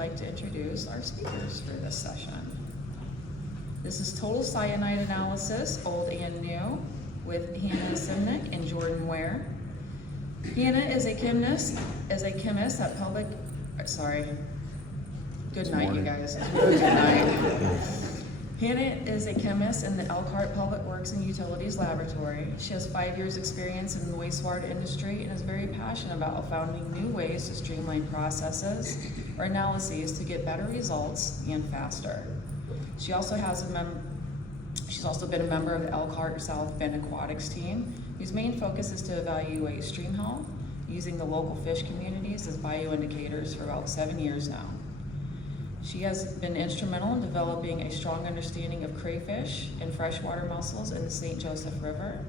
like to introduce our speakers for this session. This is Total Cyanide Analysis, Old and New, with Hannah Simnick and Jordan Ware. Hannah is a chemist at Public, good night you guys, good night. Hannah is a chemist in the Elkhart Public Works and Utilities Laboratory. She has 5 years experience in the wastewater industry and is very passionate about finding new ways to streamline processes or analyses to get better results and faster. She also has she's also been a member of the Elkhart South Bend Aquatics team, whose main focus is to evaluate stream health using the local fish communities as bioindicators for about 7 years now. She has been instrumental in developing a strong understanding of crayfish and freshwater mussels in the St. Joseph River.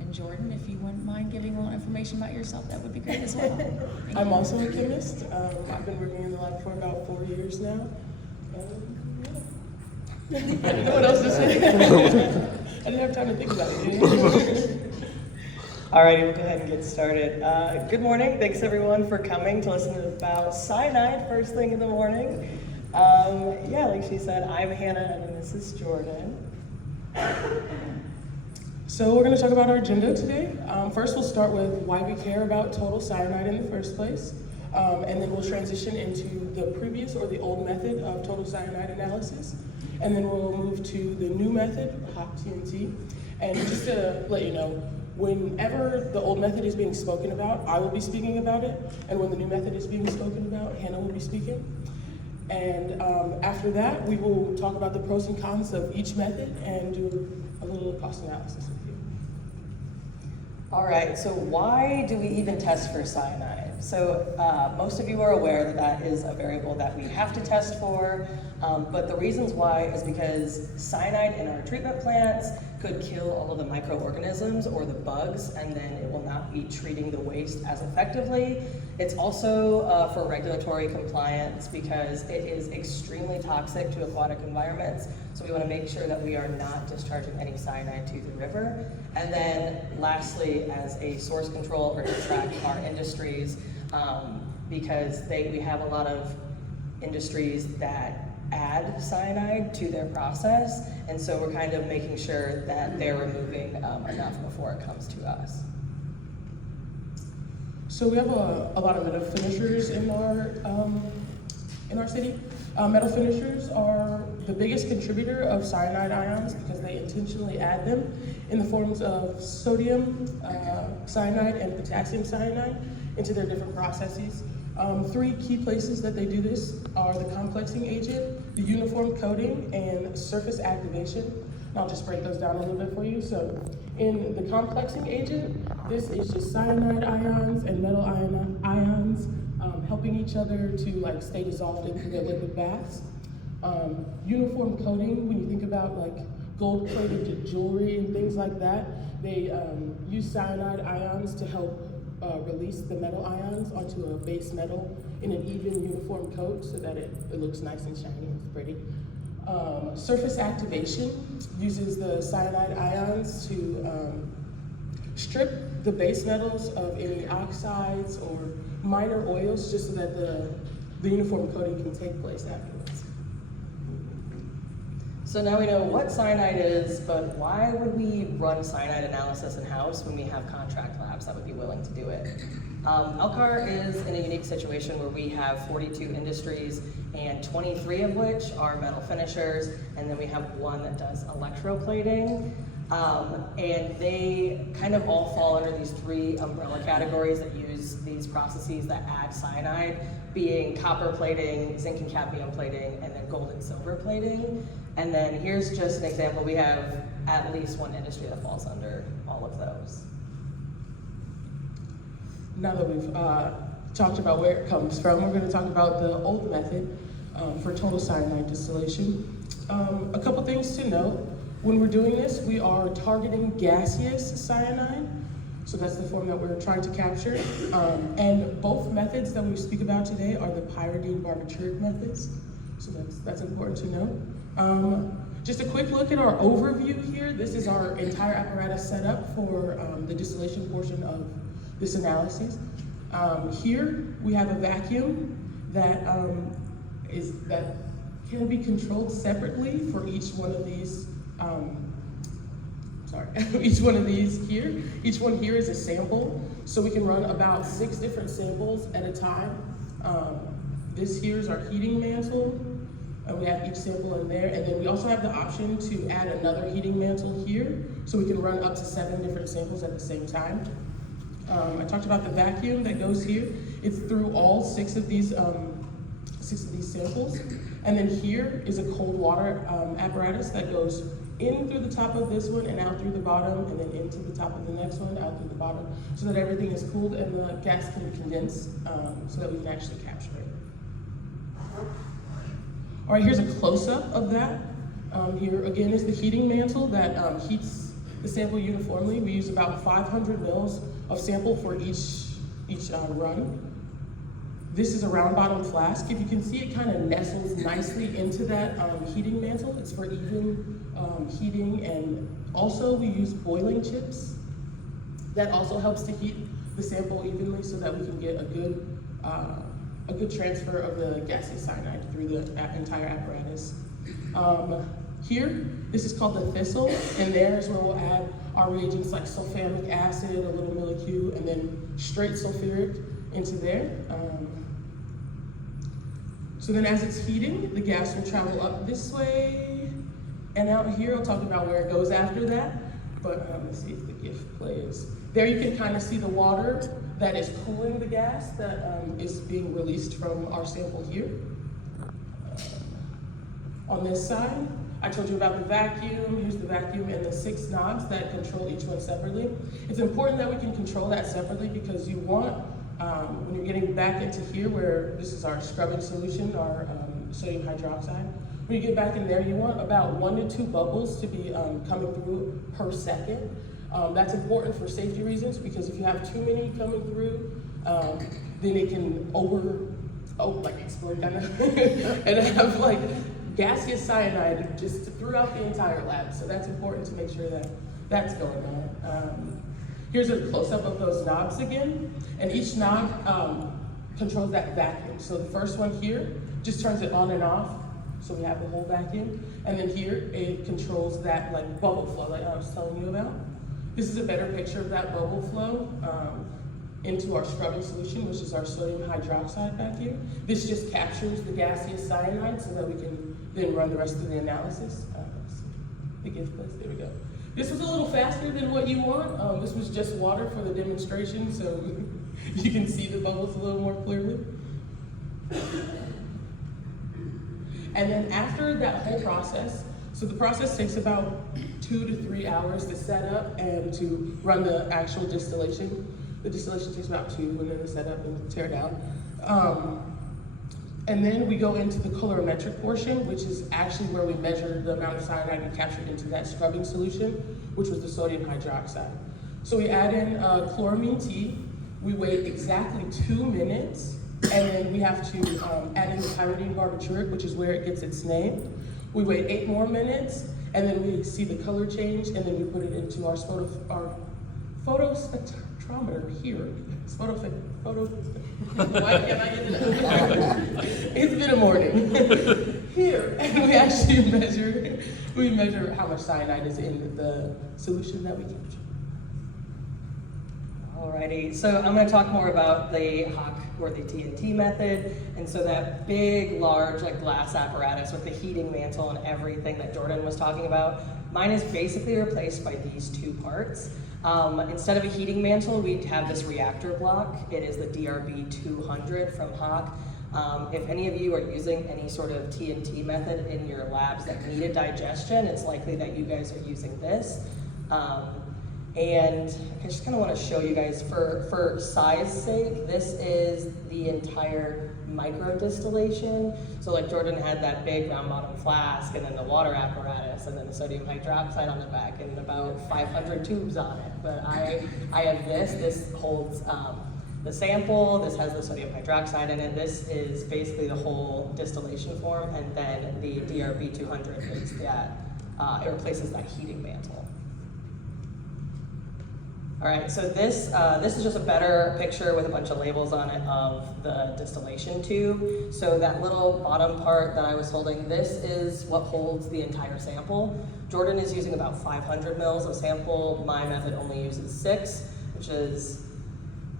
And Jordan, if you wouldn't mind giving a little information about yourself, that would be great as well. I'm also a chemist. I've been working in the lab for about 4 years now. I didn't know what else to say. I didn't have time to think about it. Alrighty, we'll go ahead and get started. Good morning. Thanks everyone for coming to listen about cyanide first thing in the morning. Like she said, I'm Hannah and this is Jordan. So we're going to talk about our agenda today. First, we'll start with why we care about total cyanide in the first place. And then we'll transition into the previous or the old method of total cyanide analysis. And then we'll move to the new method, hot TNT. And just to let you know, whenever the old method is being spoken about, I will be speaking about it. And when the new method is being spoken about, Hannah will be speaking. And after that, we will talk about the pros and cons of each method and do a little cost analysis with you. All right, so why do we even test for cyanide? So most of you are aware that that is a variable that we have to test for, but the reasons why is because cyanide in our treatment plants could kill all of the microorganisms or the bugs, and then it will not be treating the waste as effectively. It's also for regulatory compliance because it is extremely toxic to aquatic environments, so we want to make sure that we are not discharging any cyanide to the river. And then lastly, as a source control or to track our industries, because we have a lot of industries that add cyanide to their process, and so we're kind of making sure that they're removing enough before it comes to us. So we have a lot of metal finishers in our city. Metal finishers are the biggest contributor of cyanide ions because they intentionally add them in the forms of sodium cyanide and potassium cyanide into their different processes. 3 key places that they do this are the complexing agent, the uniform coating, and surface activation. And I'll just break those down a little bit for you. So in the complexing agent, this is just cyanide ions and metal ions helping each other to stay dissolved into their liquid baths. Uniform coating, when you think about gold-plated jewelry and things like that, they use cyanide ions to help release the metal ions onto a base metal in an even uniform coat so that it looks nice and shiny and pretty. Surface activation uses the cyanide ions to strip the base metals of any oxides or minor oils just so that the uniform coating can take place afterwards. So now we know what cyanide is, but why would we run cyanide analysis in-house when we have contract labs that would be willing to do it? Elkhart is in a unique situation where we have 42 industries and 23 of which are metal finishers, and then we have 1 that does electroplating. And they kind of all fall under these 3 umbrella categories that use these processes that add cyanide, being copper plating, zinc and cadmium plating, and then gold and silver plating. And then here's just an example. We have at least 1 industry that falls under all of those. Now that we've talked about where it comes from, we're going to talk about the old method for total cyanide distillation. A couple things to know. When we're doing this, we are targeting gaseous cyanide. So that's the form that we're trying to capture. And both methods that we speak about today are the pyridine barbituric methods. So that's important to know. Just a quick look at our overview here. This is our entire apparatus set up for the distillation portion of this analysis. Here we have a vacuum that is that can be controlled separately for each one of these, each one of these here. Each one here is a sample, so we can run about 6 different samples at a time. This here is our heating mantle, and we have each sample in there, and then we also have the option to add another heating mantle here, so we can run up to 7 different samples at the same time. I talked about the vacuum that goes here. It's through all 6 of these samples. And then here is a cold water apparatus that goes in through the top of this one and out through the bottom, and then into the top of the next one, out through the bottom, so that everything is cooled and the gas can condense so that we can actually capture it. All right, here's a close-up of that. Here again is the heating mantle that heats the sample uniformly. We use about 500 mils of sample for each run. This is a round bottom flask. If you can see, it kind of nestles nicely into that heating mantle. It's for even heating, and also we use boiling chips. That also helps to heat the sample evenly so that we can get a good transfer of the gaseous cyanide through the entire apparatus. Here, this is called the thistle, and there is where we'll add our reagents like sulfamic acid, a little millicue, and then straight sulfuric into there. So then as it's heating, the gas will travel up this way and out here. I'll talk about where it goes after that, but let's see if the GIF plays. There you can kind of see the water that is cooling the gas that is being released from our sample here. On this side, I told you about the vacuum. Here's the vacuum and the 6 knobs that control each one separately. It's important that we can control that separately because you want, when you're getting back into here where this is our scrubbing solution, our sodium hydroxide, when you get back in there, you want about 1 to 2 bubbles to be coming through per second. That's important for safety reasons because if you have too many coming through, then it can explode kind of, and have like gaseous cyanide just throughout the entire lab. So that's important to make sure that that's going on. Here's a close-up of those knobs again, and each knob controls that vacuum. So the first one here just turns it on and off, so we have the whole vacuum. And then here it controls that like bubble flow like I was telling you about. This is a better picture of that bubble flow into our scrubbing solution, which is our sodium hydroxide vacuum. This just captures the gaseous cyanide so that we can then run the rest of the analysis. The GIF place, there we go. This was a little faster than what you want. This was just water for the demonstration, so you can see the bubbles a little more clearly. And then after that whole process, so the process takes about 2 to 3 hours to set up and to run the actual distillation. The distillation takes about 2, and then the setup and tear down. And then we go into the colorimetric portion, which is actually where we measure the amount of cyanide we captured into that scrubbing solution, which was the sodium hydroxide. So we add in chloramine T. We wait exactly 2 minutes, and then we have to add in the pyridine barbituric, which is where it gets its name. We wait 8 more minutes, and then we see the color change, and then we put it into our photospectrometer here. Why can't I get it? It's been a morning. Here, and we actually measure how much cyanide is in the solution that we capture. Alrighty, so I'm going to talk more about the Hawk or the TNT method, and so that big, large, like glass apparatus with the heating mantle and everything that Jordan was talking about, mine is basically replaced by these 2 parts. Instead of a heating mantle, we have this reactor block. It is the DRB200 from Hawk. If any of you are using any sort of TNT method in your labs that need a digestion, it's likely that you guys are using this. And I just kind of want to show you guys, for size sake, this is the entire micro distillation. So like Jordan had that big round bottom flask, and then the water apparatus, and then the sodium hydroxide on the back, and about 500 tubes on it. But I have this holds the sample, this has the sodium hydroxide in it. This is basically the whole distillation form, and then the DRB200 is that, it replaces that heating mantle. All right, so this is just a better picture with a bunch of labels on it of the distillation tube. So that little bottom part that I was holding, this is what holds the entire sample. Jordan is using about 500 mils of sample. My method only uses 6, which is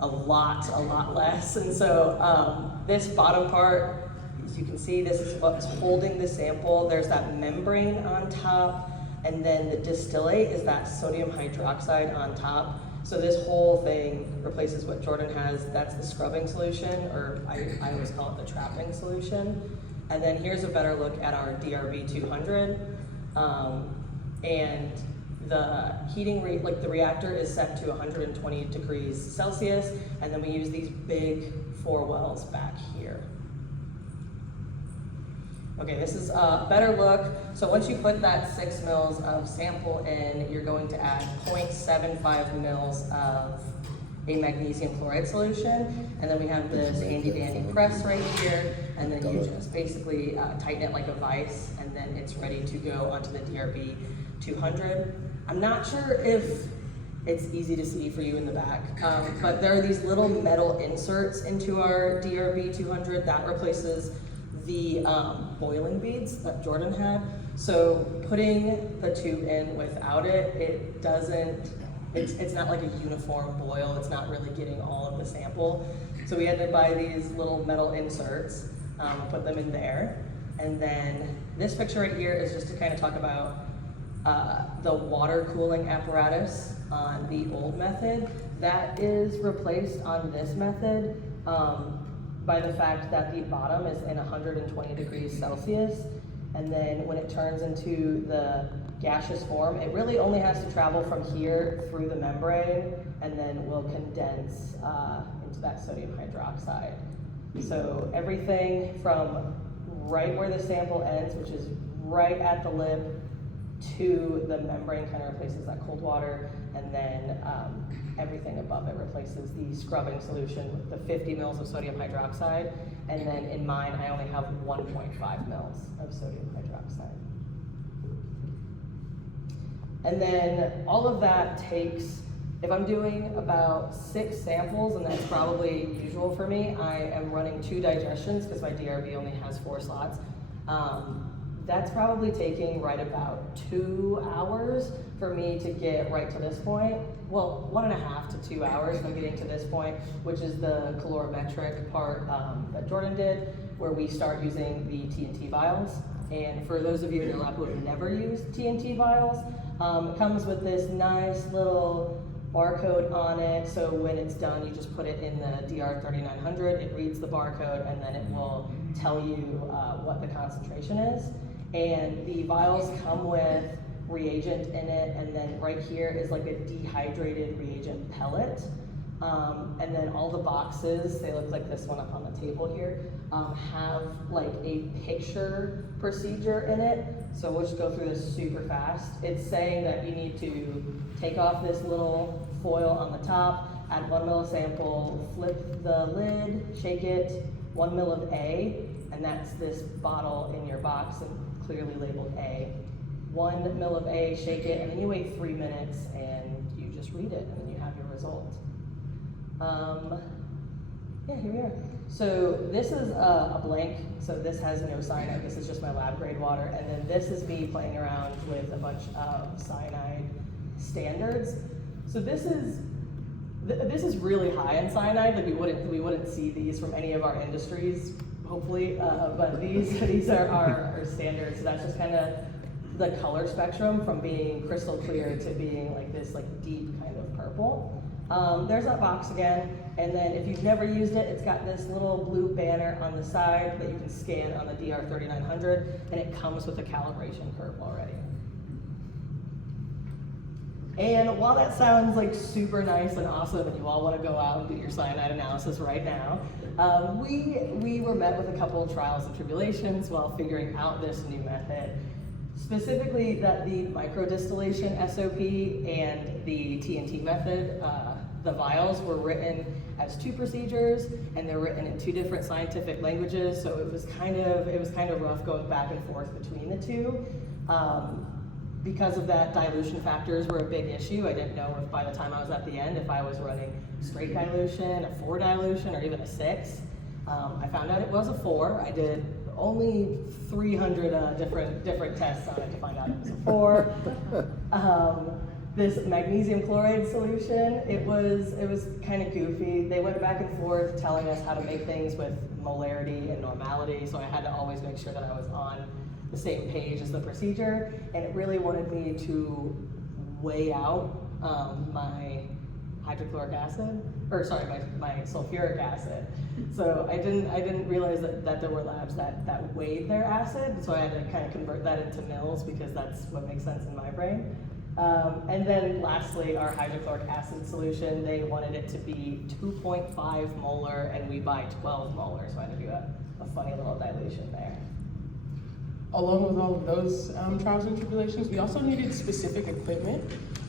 a lot less. And so this bottom part, as you can see, this is what's holding the sample. There's that membrane on top, and then the distillate is that sodium hydroxide on top. So this whole thing replaces what Jordan has. That's the scrubbing solution, or I always call it the trapping solution. And then here's a better look at our DRB 200. And the heating rate, like the reactor is set to 120 degrees Celsius, and then we use these big 4 wells back here. Okay, this is a better look. So once you put that 6 mils of sample in, you're going to add 0.75 mils of a magnesium chloride solution. And then we have this handy dandy press right here. And then you just basically tighten it like a vise, and then it's ready to go onto the DRB 200. I'm not sure if it's easy to see for you in the back, but there are these little metal inserts into our DRB 200 that replaces the boiling beads that Jordan had. So putting the tube in without it, it doesn't, it's not like a uniform boil. It's not really getting all of the sample. So we had to buy these little metal inserts, put them in there. And then this picture right here is just to kind of talk about the water cooling apparatus on the old method. That is replaced on this method by the fact that the bottom is in 120 degrees Celsius, and then when it turns into the gaseous form, it really only has to travel from here through the membrane, and then will condense into that sodium hydroxide. So everything from right where the sample ends, which is right at the lip, to the membrane kind of replaces that cold water, and then everything above it replaces the scrubbing solution with the 50 mils of sodium hydroxide, and then in mine I only have 1.5 mils of sodium hydroxide. And then all of that takes, if I'm doing about 6 samples, and that's probably usual for me, I am running 2 digestions because my DRB only has 4 slots. That's probably taking right about 2 hours for me to get right to this point. Well, 1.5 to 2 hours from getting to this point, which is the calorimetric part that Jordan did, where we start using the TNT vials. And for those of you in your lab who have never used TNT vials, it comes with this nice little barcode on it. So when it's done, you just put it in the DR 3900, it reads the barcode, and then it will tell you what the concentration is. And the vials come with reagent in it, and then right here is like a dehydrated reagent pellet. And then all the boxes, they look like this one up on the table here, have like a picture procedure in it. So we'll just go through this super fast. It's saying that you need to take off this little foil on the top, add 1 ml of sample, flip the lid, shake it, 1 ml of A, and that's this bottle in your box and clearly labeled A. 1 ml of A, shake it, and then you wait 3 minutes and you just read it, and then you have your result. Yeah, here we are. So this is a blank, so this has no cyanide, this is just my lab grade water, and then this is me playing around with a bunch of cyanide standards. So this is really high in cyanide. Like we wouldn't see these from any of our industries, hopefully, but these are our standards. So that's just kind of the color spectrum from being crystal clear to being like this like deep kind of purple. There's that box again, and then if you've never used it, it's got this little blue banner on the side that you can scan on the DR 3900, and it comes with a calibration curve already. And while that sounds like super nice and awesome, and you all want to go out and do your cyanide analysis right now, we were met with a couple of trials and tribulations while figuring out this new method. Specifically that the microdistillation SOP and the TNT method, the vials were written as 2 procedures, and they're written in 2 different scientific languages, so it was kind of rough going back and forth between the 2. because of that, dilution factors were a big issue. I didn't know if by the time I was at the end, if I was running straight dilution, a 4 dilution, or even a 6. I found out it was a 4. I did only 300 different tests on it to find out it was a 4. This magnesium chloride solution, it was kind of goofy. They went back and forth telling us how to make things with molarity and normality, so I had to always make sure that I was on the same page as the procedure, and it really wanted me to weigh out my hydrochloric acid, or sorry, my sulfuric acid. So I didn't realize that there were labs that weighed their acid, so I had to kind of convert that into mils because that's what makes sense in my brain. And then lastly, our hydrochloric acid solution, they wanted it to be 2.5 molar, and we buy 12 molar, so I had to do a funny little dilution there. Along with all of those trials and tribulations, we also needed specific equipment.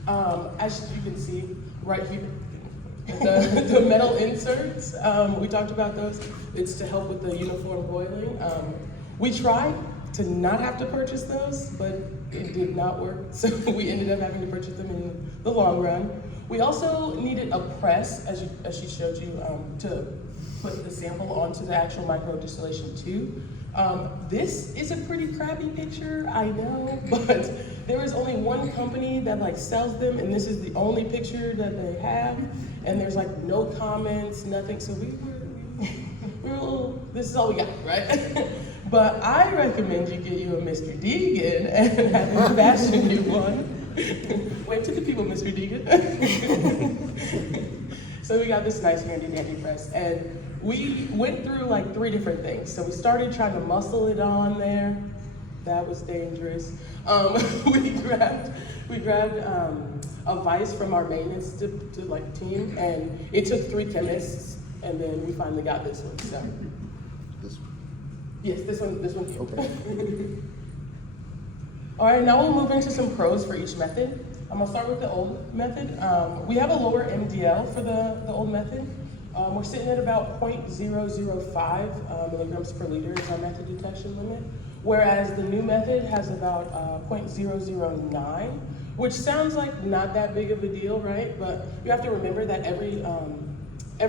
As you can see right here, the metal inserts, we talked about those. It's to help with the uniform boiling. We tried to not have to purchase those, but it did not work. So we ended up having to purchase them in the long run. We also needed a press, as she showed you, to put the sample onto the actual micro distillation tube. This is a pretty crappy picture, I know, but there is only one company that sells them, and this is the only picture that they have, and there's no comments, nothing, so we were a little, this is all we got, right? But I recommend you get you a Mr. Deegan and have him fashion you one. Wave to the people, Mr. Deegan. So we got this nice handy dandy press, and we went through 3 different things. So we started trying to muscle it on there. That was dangerous. We grabbed a vise from our maintenance team, and it took 3 chemists, and then we finally got this one. So. This one? Yes, this one here. Okay. All right, now we'll move into some pros for each method. I'm gonna start with the old method. We have a lower MDL for the old method. We're sitting at about 0.005 milligrams per liter is our method detection limit, whereas the new method has about 0.009, which sounds like not that big of a deal, right? But you have to remember that every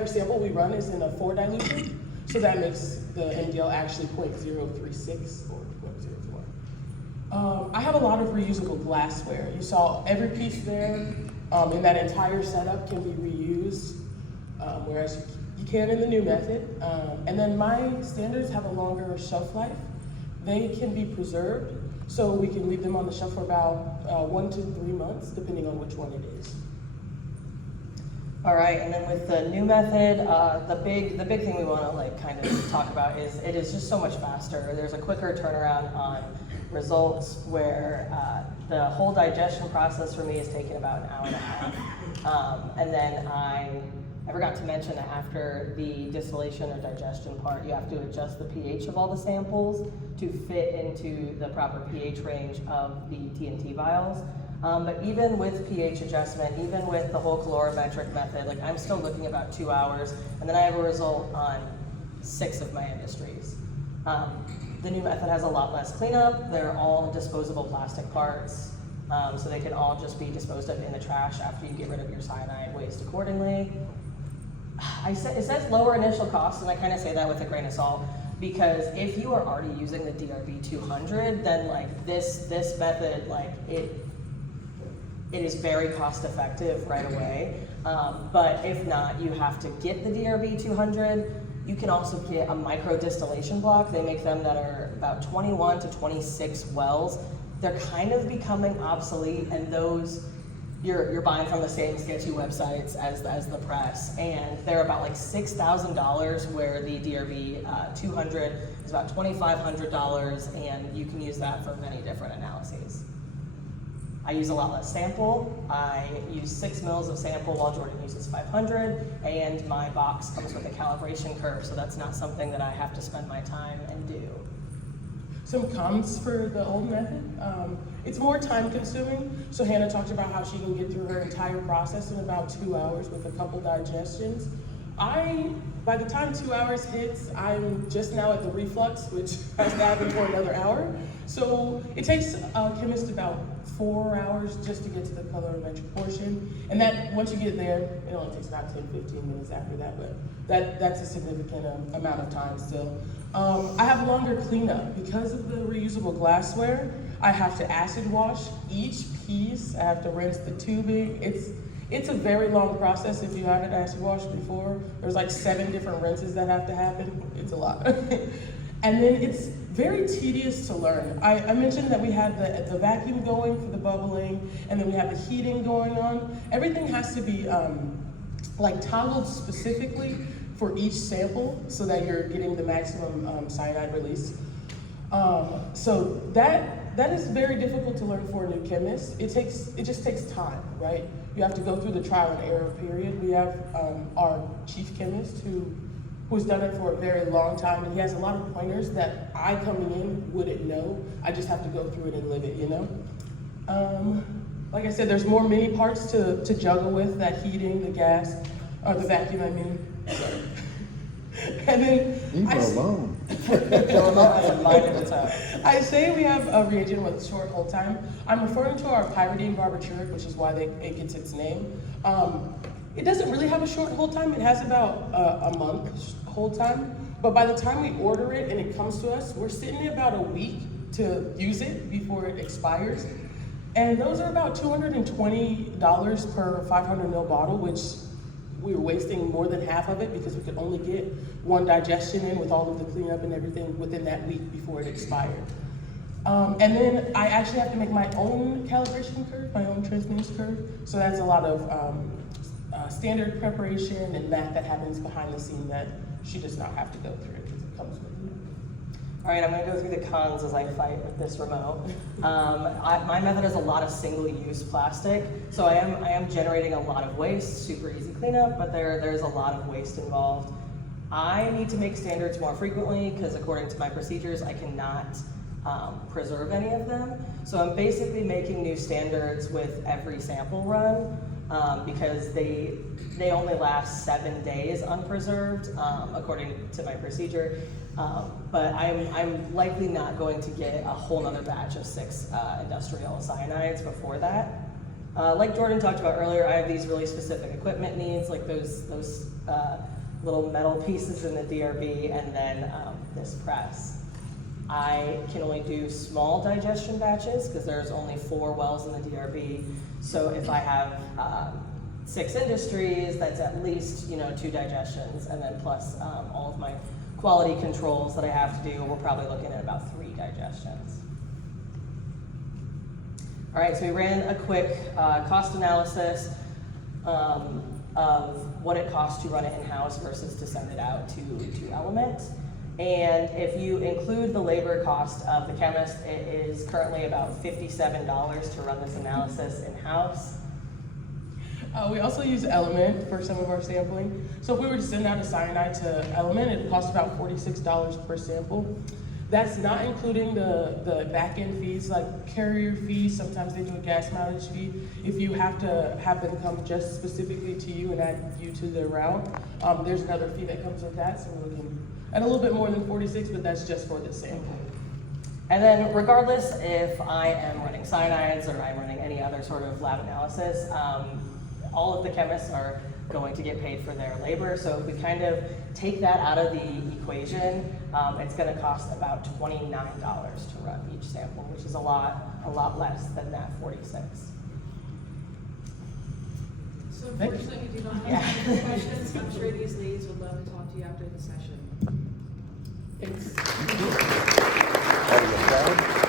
sample we run is in a 4 dilution, so that makes the MDL actually 0.036 or 0.04. I have a lot of reusable glassware. You saw every piece there in that entire setup can be reused, whereas you can in the new method. And then my standards have a longer shelf life. They can be preserved, so we can leave them on the shelf for about 1 to 3 months, depending on which one it is. All right, and then with the new method, the big thing we want to kind of talk about is it is just so much faster. There's a quicker turnaround on results, where the whole digestion process for me is taking about an hour and a half. And then I forgot to mention that after the distillation or digestion part, you have to adjust the pH of all the samples to fit into the proper pH range of the TNT vials. But even with pH adjustment, even with the whole calorimetric method, I'm still looking about 2 hours, and then I have a result on 6 of my industries. The new method has a lot less cleanup. They're all disposable plastic parts, so they can all just be disposed of in the trash after you get rid of your cyanide waste accordingly. It says lower initial costs, and I kind of say that with a grain of salt, because if you are already using the DRB 200, then this method, it is very cost effective right away. But if not, you have to get the DRB 200. You can also get a micro distillation block. They make them that are about 21 to 26 wells. They're kind of becoming obsolete, and those you're buying from the same sketchy websites as the press, and they're about $6,000, where the DRB 200 is about $2,500, and you can use that for many different analyses. I use a lot less sample. I use 6 mils of sample while Jordan uses 500, and my box comes with a calibration curve, so that's not something that I have to spend my time and do. Some cons for the old method. It's more time consuming. So Hannah talked about how she can get through her entire process in about 2 hours with a couple digestions. By the time 2 hours hits, I'm just now at the reflux, which has to happen for another hour. So it takes a chemist about 4 hours just to get to the colorimetric portion. And that, once you get there, it only takes about 10, 15 minutes after that, but that's a significant amount of time still. I have longer cleanup. Because of the reusable glassware, I have to acid wash each piece. I have to rinse the tubing. It's a very long process if you haven't acid washed before. There's like 7 different rinses that have to happen. It's a lot. And then it's very tedious to learn. I mentioned that we had the vacuum going for the bubbling, and then we have the heating going on. Everything has to be like toggled specifically for each sample so that you're getting the maximum cyanide release. So that is very difficult to learn for a new chemist. It just takes time, right? You have to go through the trial and error period. We have our chief chemist who's done it for a very long time, and he has a lot of pointers that I coming in wouldn't know. I just have to go through it and live it, you know? Like I said, there's more many parts to juggle with, that heating, the gas, or the vacuum, I mean. And then Leave her alone. The remote has a mind of its own. I say we have a reagent with short hold time. I'm referring to our pyridine barbituric, which is why it gets its name. It doesn't really have a short hold time. It has about a month hold time. But by the time we order it and it comes to us, we're sitting at about a week to use it before it expires. And those are about $220 per 500 ml bottle, which we were wasting more than half of it because we could only get one digestion in with all of the cleanup and everything within that week before it expired. And then I actually have to make my own calibration curve, my own transmittance curve. So that's a lot of standard preparation and math that happens behind the scene that she does not have to go through because it comes with it. All right, I'm gonna go through the cons as I fight with this remote. My method is a lot of single-use plastic, so I am generating a lot of waste, super easy cleanup, but there's a lot of waste involved. I need to make standards more frequently because according to my procedures, I cannot preserve any of them. So I'm basically making new standards with every sample run because they only last 7 days unpreserved, according to my procedure. But I'm likely not going to get a whole nother batch of 6 industrial cyanides before that. Like Jordan talked about earlier, I have these really specific equipment needs, like those little metal pieces in the DRB, and then this press. I can only do small digestion batches because there's only 4 wells in the DRB. So if I have 6 industries, that's at least 2 digestions, and then plus all of my quality controls that I have to do, we're probably looking at about 3 digestions. All right, so we ran a quick cost analysis of what it costs to run it in-house versus to send it out to Element. And if you include the labor cost of the chemist, it is currently about $57 to run this analysis in-house. We also use Element for some of our sampling. So if we were to send out a cyanide to Element, it would cost about $46 per sample. That's not including the back-end fees like carrier fees. Sometimes they do a gas mileage fee. If you have to have them come just specifically to you and add you to their route, there's another fee that comes with that. So we're looking at a little bit more than 46, but that's just for the sample. And then regardless if I am running cyanides or I'm running any other sort of lab analysis, all of the chemists are going to get paid for their labor. So if we kind of take that out of the equation, it's going to cost about $29 to run each sample, which is a lot less than that 46. So unfortunately, we do not have any questions. I'm sure these ladies would love to talk to you after the session. Thanks. Are you proud?